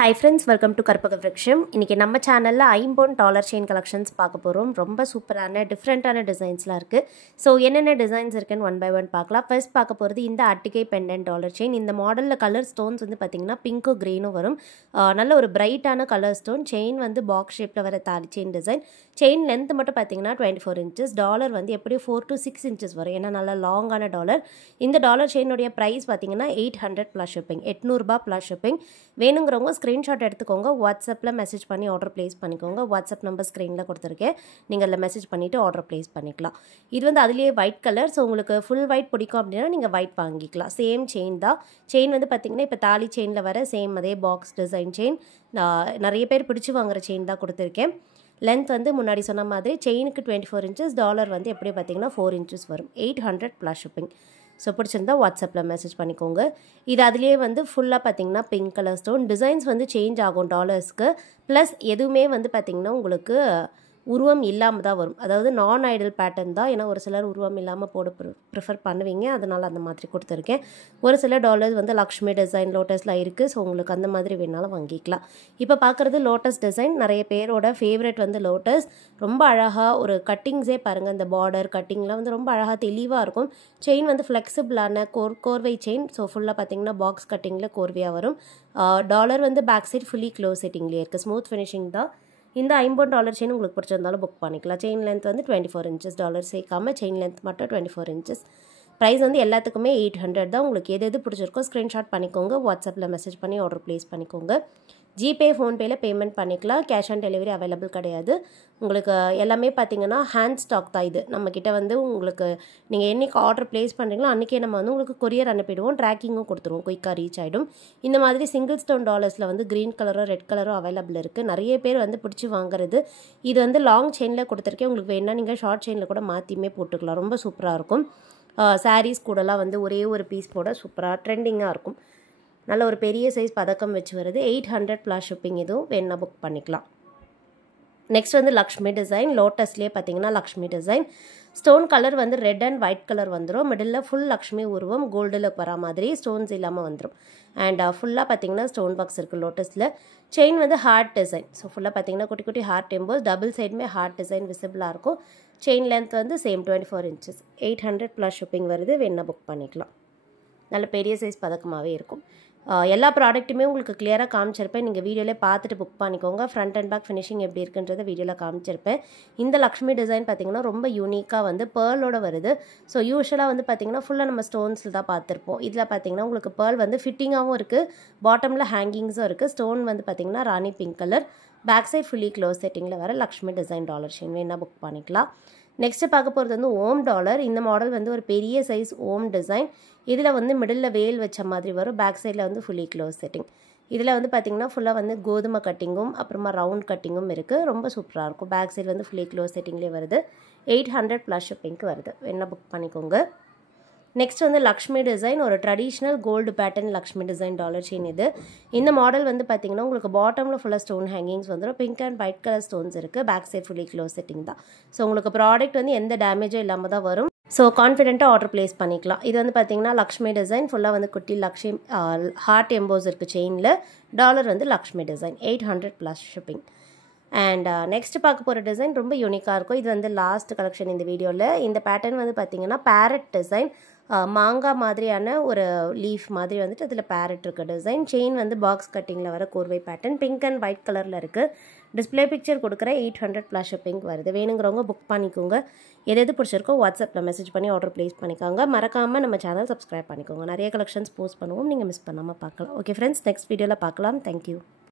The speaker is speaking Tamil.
Hi friends, welcome to Karpaga Vriksham. இன்னைக்கு நம்ம சேனல்ல ஐம்பொன் டாலர் செயின் கலெக்ஷன்ஸ் பார்க்க போறோம். ரொம்ப சூப்பரான டிஃபரண்டான டிசைன்ஸ்லாம் இருக்கு. சோ என்னென்ன டிசைன்ஸ் இருக்குன்னு ஒன் பை ஒன் பார்க்கலாம். ஃபர்ஸ்ட் பார்க்க போறது இந்த அட்டிகை பெண்டன்ட் டாலர் செயின். இந்த மாடல்ல கலர் ஸ்டோன்ஸ் வந்து பாத்தீங்கன்னா பிங்க்கும் கிரீனும் வரும். நல்ல ஒரு பிரைட்டான கலர் ஸ்டோன். செயின் வந்து பாக்ஸ் ஷேப்ல வர தாலி செயின் டிசைன். செயின் லென்த் மட்டும் பாத்தீங்கன்னா 24 inches. டாலர் வந்து எப்படியும் 4 to 6 inches வரும். ஏன்னா நல்ல லாங்கான டாலர். இந்த டாலர் செயினோட பிரைஸ் பாத்தீங்கன்னா 800 plus shipping. 800 ரூபாய் plus shipping. வேணுங்கிறவங்க ஸ்க்ரீன்ஷாட் எடுத்துக்கோங்க. வாட்ஸ்அப்பில் மெசேஜ் பண்ணி ஆர்டர் ப்ளேஸ் பண்ணிக்கோங்க. வாட்ஸ்அப் நம்பர் ஸ்க்ரீனில் கொடுத்துருக்கேன். நீங்கள் அதில் மெசேஜ் பண்ணிவிட்டு ஆர்டர் ப்ளேஸ் பண்ணிக்கலாம். இது வந்து அதுலேயே ஒயிட் கலர். ஸோ உங்களுக்கு ஃபுல் ஒயிட் பிடிக்கும் அப்படின்னா நீங்கள் ஒயிட் வாங்கிக்கலாம். சேம் செயின் தான். செயின் வந்து பார்த்திங்கன்னா இப்போ தாலி செயினில் வர சேம் அதே பாக்ஸ் டிசைன் செயின். நிறைய பேர் பிடிச்சி வாங்குகிற செயின் தான் கொடுத்துருக்கேன். லென்த் வந்து முன்னாடி சொன்ன மாதிரி செயினுக்கு 24 inches. டாலர் வந்து எப்படி பார்த்திங்கன்னா 4 inches வரும். 800 plus shipping. ஸோ பிடிச்சிருந்தா வாட்ஸ்அப்பில் மெசேஜ் பண்ணிக்கோங்க. இது அதுலேயே வந்து ஃபுல்லாக பார்த்தீங்கன்னா பிங்க் கலர் ஸ்டோன். டிசைன்ஸ் வந்து சேஞ்ச் ஆகும் டாலர்ஸ்க்கு. ப்ளஸ் எதுவுமே வந்து பார்த்திங்கன்னா உங்களுக்கு உருவம் இல்லாமல் தான் வரும். அதாவது நான் ஐடல் பேட்டர்ன் தான். ஏன்னா ஒரு சிலர் உருவம் இல்லாமல் போட ப்ரிஃபர் பண்ணுவீங்க. அதனால் அந்த மாதிரி கொடுத்துருக்கேன். ஒரு சில டாலர்ஸ் வந்து லக்ஷ்மி டிசைன் லோட்டஸ்லாம் இருக்குது. ஸோ உங்களுக்கு அந்த மாதிரி வேணாலும் வாங்கிக்கலாம். இப்போ பார்க்குறது லோட்டஸ் டிசைன். நிறைய பேரோட ஃபேவரட் வந்து லோட்டஸ். ரொம்ப அழகாக ஒரு கட்டிங்ஸே பாருங்கள். இந்த பார்டர் கட்டிங்லாம் வந்து ரொம்ப அழகாக தெளிவாக இருக்கும். செயின் வந்து ஃப்ளெக்சிபிளான கோர்வை செயின். ஸோ ஃபுல்லாக பார்த்தீங்கன்னா பாக்ஸ் கட்டிங்கில் கோர்வையாக வரும். டாலர் வந்து பேக் சைட் ஃபுல்லி க்ளோஸ் செட்டிங்லேயே இருக்குது. ஸ்மூத் ஃபினிஷிங் தான். இந்த $50 செயின் உங்களுக்கு பிடிச்சிருந்தாலும் புக் பண்ணிக்கலாம். செயின் லென்த் வந்து 24 inches. டாலர் சேர்க்காமல் செயின் லென்த் மட்டும் 24 inches. ப்ரைஸ் வந்து எல்லாத்துக்குமே 800 தான். உங்களுக்கு எது பிடிச்சிருக்கோ ஸ்க்ரீன்ஷாட் பண்ணிக்கோங்க. வாட்ஸ்அப்பில் மெசேஜ் பண்ணி ஆர்டர் ப்ளேஸ் பண்ணிக்கோங்க. ஜிபே ஃபோன்பேயில் பேமெண்ட் பண்ணிக்கலாம். கேஷ் ஆன் டெலிவரி அவைலபிள் கிடையாது. உங்களுக்கு எல்லாமே பார்த்தீங்கன்னா ஹேண்ட் ஸ்டாக் தான். இது நம்மக்கிட்ட வந்து உங்களுக்கு நீங்கள் என்றைக்கு ஆர்டர் ப்ளேஸ் பண்ணுறீங்களோ அன்றைக்கே நம்ம வந்து உங்களுக்கு கொரியர் அனுப்பிடுவோம். ட்ராக்கிங்கும் கொடுத்துருவோம். குயிக்காக ரீச் ஆகிடும். இந்த மாதிரி சிங்கிள் ஸ்டோன் டாலர்ஸில் வந்து க்ரீன் கலரோ ரெட் கலரோ அவைலபிள் இருக்குது. நிறைய பேர் வந்து பிடிச்சி வாங்குறது. இது வந்து லாங் செயினில் கொடுத்துருக்கேன். உங்களுக்கு வேணால் நீங்கள் ஷார்ட் செயினில் கூட மாற்றியுமே போட்டுக்கலாம். ரொம்ப சூப்பராக இருக்கும். சாரீஸ் கூடலாம் வந்து ஒரே ஒரு பீஸ் போட சூப்பராக ட்ரெண்டிங்காக இருக்கும். நல்ல ஒரு பெரிய சைஸ் பதக்கம் வச்சு வருது. 800 plus shipping. இதுவும் வேணா புக் பண்ணிக்கலாம். நெக்ஸ்ட் வந்து லக்ஷ்மி டிசைன். லோட்டஸ்லேயே பார்த்தீங்கன்னா லக்ஷ்மி டிசைன். ஸ்டோன் கலர் வந்து ரெட் அண்ட் ஒயிட் கலர் வந்துடும். மிடில் ஃபுல் லக்ஷ்மி உருவம் கோல்டில் வர மாதிரி ஸ்டோன்ஸ் இல்லாமல் வந்துடும். அண்ட் ஃபுல்லாக பார்த்தீங்கன்னா ஸ்டோன் பாக்ஸ் இருக்குது லோட்டஸில். செயின் வந்து ஹார்ட் டிசைன். ஸோ ஃபுல்லாக பார்த்தீங்கன்னா குட்டி குட்டி ஹார்ட் எம்போஸ். டபுள் சைடுமே ஹார்ட் டிசைன் விசிபிளாக இருக்கும். செயின் லென்த் வந்து சேம் 24 inches. 800 plus shipping வருது. வேணா புக் பண்ணிக்கலாம். நல்ல பெரிய சைஸ் பதக்கமாகவே இருக்கும். எல்லா ப்ராடக்ட்டுமே உங்களுக்கு கிளியராக காமிச்சிருப்பேன். நீங்கள் வீடியோவிலே பார்த்துட்டு புக் பண்ணிக்கோங்க. ஃப்ரண்ட் அண்ட் பேக் ஃபினிஷிங் எப்படி இருக்குன்றதை வீடியோவில் காமிச்சிருப்பேன். இந்த லக்ஷ்மி டிசைன் பார்த்தீங்கன்னா ரொம்ப யூனிக்காக வந்து பேர்லோட வருது. ஸோ யூஸ்வலாக வந்து பார்த்தீங்கன்னா ஃபுல்லாக நம்ம ஸ்டோன்ஸில் தான் பார்த்துருப்போம். இதில் பார்த்தீங்கன்னா உங்களுக்கு பேர்ல் வந்து ஃபிட்டிங்காகவும் இருக்குது. பாட்டமில் ஹேங்கிங்ஸும் இருக்குது. ஸ்டோன் வந்து பார்த்தீங்கன்னா rani pink colour. Back side fully close செட்டிங்கில் வர லக்ஷ்மி டிசைன் டாலர் செயின் வேணா புக் பண்ணிக்கலாம். நெக்ஸ்ட்டு பார்க்க போகிறது வந்து ஓம் டாலர். இந்த மாடல் வந்து ஒரு பெரிய சைஸ் ஓம் டிசைன். இதில் வந்து மிடில் வேல் வச்ச மாதிரி வரும். பேக் சைடில் வந்து ஃபுல்லி க்ளோஸ் செட்டிங். இதில் வந்து பார்த்திங்கன்னா ஃபுல்லாக வந்து கோதுமை கட்டிங்கும் அப்புறமா ரவுண்ட் கட்டிங்கும் இருக்குது. ரொம்ப சூப்பராக இருக்கும். பேக் சைடு வந்து ஃபுல்லி க்ளோஸ் செட்டிங்லேயே வருது. 800 plus shippingக்கு வருது. வேணா புக் பண்ணிக்கோங்க. நெக்ஸ்ட் வந்து லக்ஷ்மி டிசைன். ஒரு traditional gold pattern Lakshmi design dollar chain இது. இந்த மாடல் வந்து பார்த்தீங்கன்னா உங்களுக்கு பாட்டமில் ஃபுல்லாக ஸ்டோன் ஹேங்கிங்ஸ் வந்துடும். Pink and white colour stones இருக்குது. Back side fully close setting தான். ஸோ உங்களுக்கு ப்ராடக்ட் வந்து எந்த டேமேஜும் இல்லாமல் தான் வரும். ஸோ கான்ஃபிடென்ட்டாக ஆர்டர் ப்ளேஸ் பண்ணிக்கலாம். இது வந்து பார்த்தீங்கன்னா லக்ஷ்மி டிசைன். ஃபுல்லாக வந்து குட்டி லக்ஷ்மி ஹார்ட் எம்போஸ் இருக்குது செயினில். டாலர் வந்து Lakshmi design. 800 plus shipping. And next பார்க்க போகிற டிசைன் ரொம்ப யூனிக்காக இருக்கும். இது வந்து லாஸ்ட் கலெக்ஷன் இந்த வீடியோவில். இந்த பேட்டர்ன் வந்து பார்த்தீங்கன்னா பேரட் டிசைன். மாங்காய் மாதிரியான ஒரு லீஃப் மாதிரி வந்துட்டு அதில் பேரட் இருக்க டிசைன். செயின் வந்து பாக்ஸ் கட்டிங்கில் வர கோர்வை பேட்டர்ன். பிங்க் அண்ட் ஒயிட் கலரில் இருக்குது. டிஸ்பிளே பிக்சர் கொடுக்குற 800 plus shipping வருது. வேணுங்கிறவங்க புக் பண்ணிக்கோங்க. எது பிடிச்சிருக்கோ வாட்ஸ்அப்பில் மெசேஜ் பண்ணி ஆர்டர் ப்ளேஸ் பண்ணிக்கோங்க. மறக்காமல் நம்ம சேனல் சப்ஸ்கிரைப் பண்ணிக்கோங்க. நிறைய கலெக்ஷன்ஸ் போஸ்ட் பண்ணுவோம். நீங்கள் மிஸ் பண்ணாமல் பார்க்கலாம். ஓகே ஃப்ரெண்ட்ஸ், நெக்ஸ்ட் வீடியோவில் பார்க்கலாம். தேங்க்யூ.